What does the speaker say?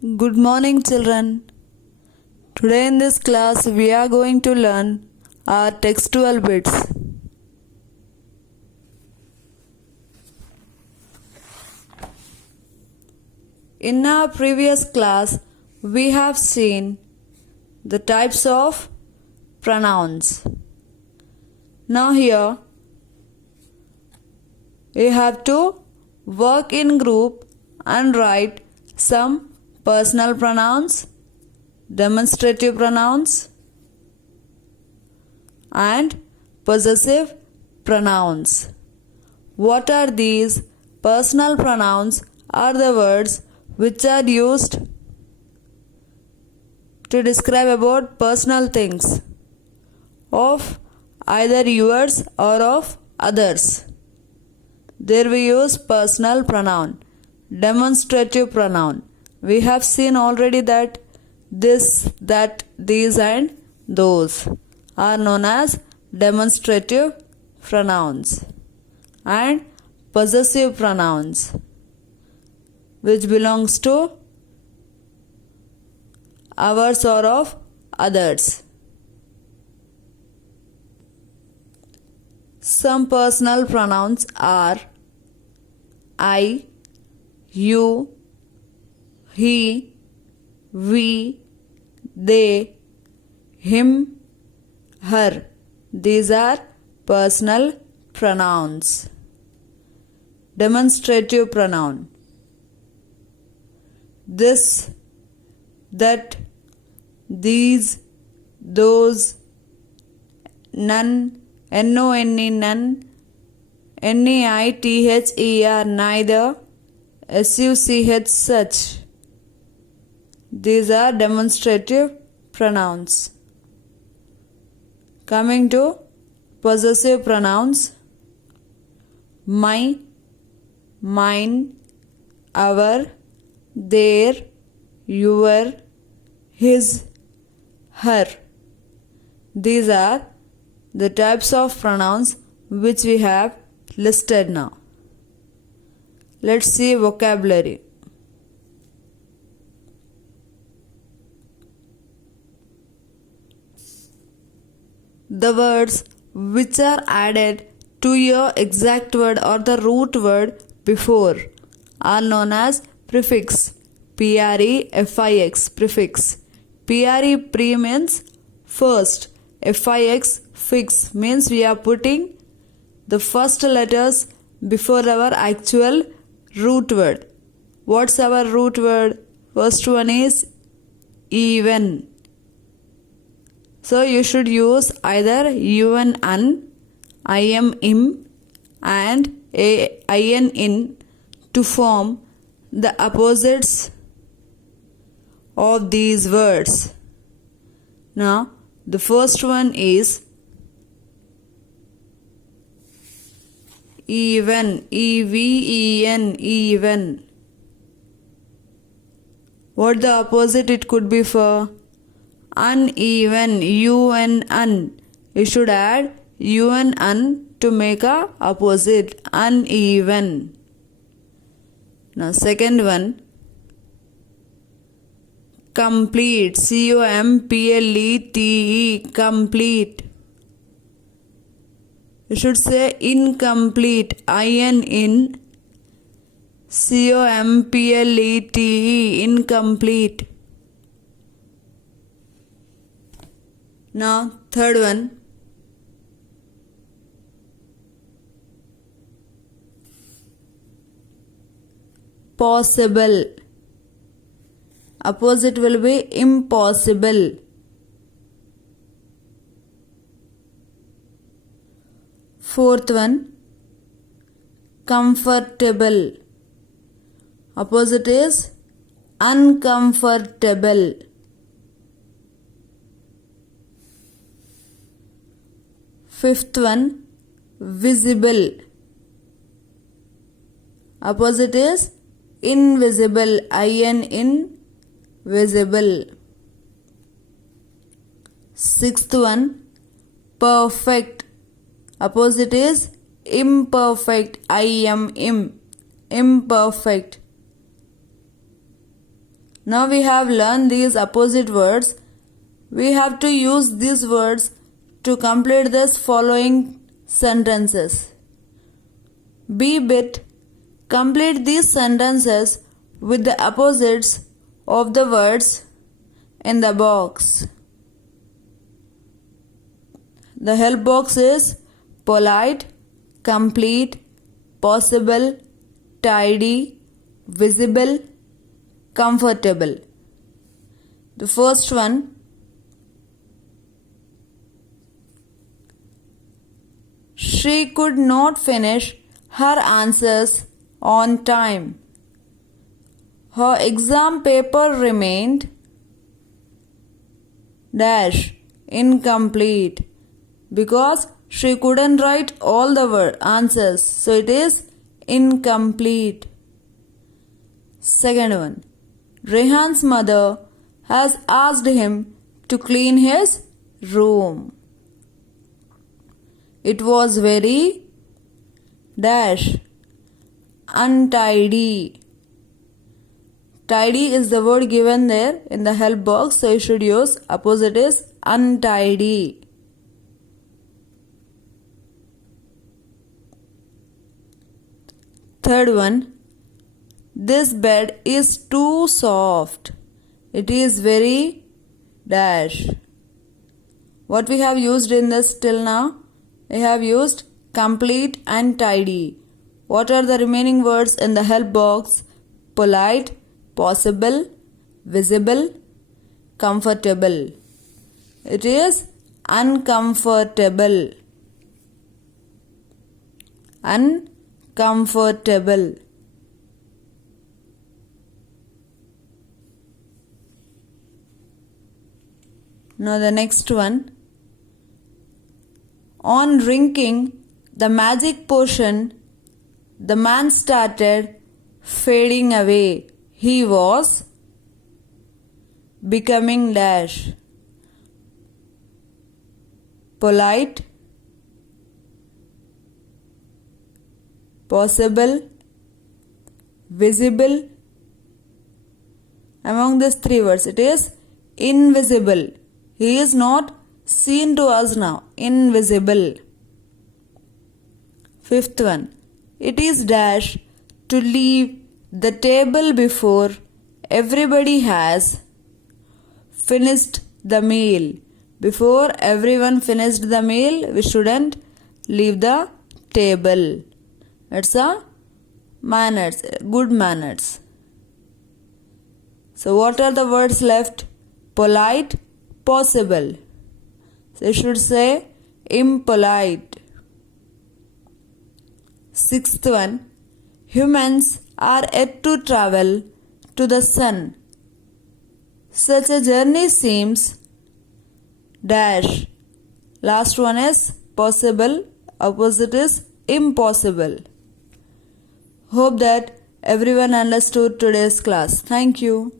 Good morning, children. Today in this class, we are going to learn our textual bits. In our previous class, we have seen the types of pronouns. Now here, we have to work in group and write some personal pronouns, demonstrative pronouns, and possessive pronouns. What are these? Personal pronouns are the words which are used to describe about personal things of either yours or of others. There we use personal pronoun. Demonstrative pronoun. We have seen already that this, that, these and those are known as demonstrative pronouns. And possessive pronouns, which belongs to ours or of others. Some personal pronouns are I, you, he, we, they, him, her. These are personal pronouns. Demonstrative pronoun. This, that, these, those, none, N-O-N-E, none, N-E-I-T-H-E-R, neither, S-U-C-H, such. These are demonstrative pronouns. Coming to possessive pronouns, my, mine, our, their, your, his, her. These are the types of pronouns which we have listed now. Let's see vocabulary. The words which are added to your exact word or the root word before are known as prefix. P-R-E-F-I-X, prefix. P-R-E, pre means first. F-I-X, fix, means we are putting the first letters before our actual root word. What's our root word? First one is even. So you should use either un, un, I am, im, and a, in, in to form the opposites of these words. Now, the first one is even, E-V-E-N, even. What the opposite it could be for? Uneven, U-N, un. You should add U-N, un to make a opposite, uneven. Now, second one, complete, C-O-M-P-L-E-T-E, complete. You should say incomplete, I-N, in, C-O-M-P-L-E-T-E, incomplete. Now, third one, possible. Opposite will be impossible. Fourth one, comfortable. Opposite is uncomfortable. Fifth one, visible. Opposite is invisible, I-N, invisible. Sixth one, perfect. Opposite is imperfect, I-M, imperfect. Now we have learned these opposite words. We have to use these words to complete this following sentences. B bit. Complete these sentences with the opposites of the words in the box. The help box is polite, complete, possible, tidy, visible, comfortable. The first one, she could not finish her answers on time. Her exam paper remained dash incomplete because she couldn't write all the answers, so it is incomplete. Second one, Rehan's mother has asked him to clean his room. It was very dash untidy. Tidy is the word given there in the help box, so you should use opposite is untidy. Third one, this bed is too soft. It is very dash. What we have used in this till now? We have used complete and tidy. What are the remaining words in the help box? Polite, possible, visible, comfortable. It is uncomfortable. Uncomfortable. Now the next one. On drinking the magic potion, the man started fading away. He was becoming dash. Polite, possible, visible. Among these three words, it is invisible. He is not seen to us now. Invisible. Fifth one. It is dash to leave the table before everybody has finished the meal. Before everyone finished the meal, we shouldn't leave the table. It's a manners, good manners. So what are the words left? Polite, possible. So you should say impolite. Sixth one, humans are yet to travel to the sun. Such a journey seems dash. Last one is possible, opposite is impossible. Hope that everyone understood today's class. Thank you.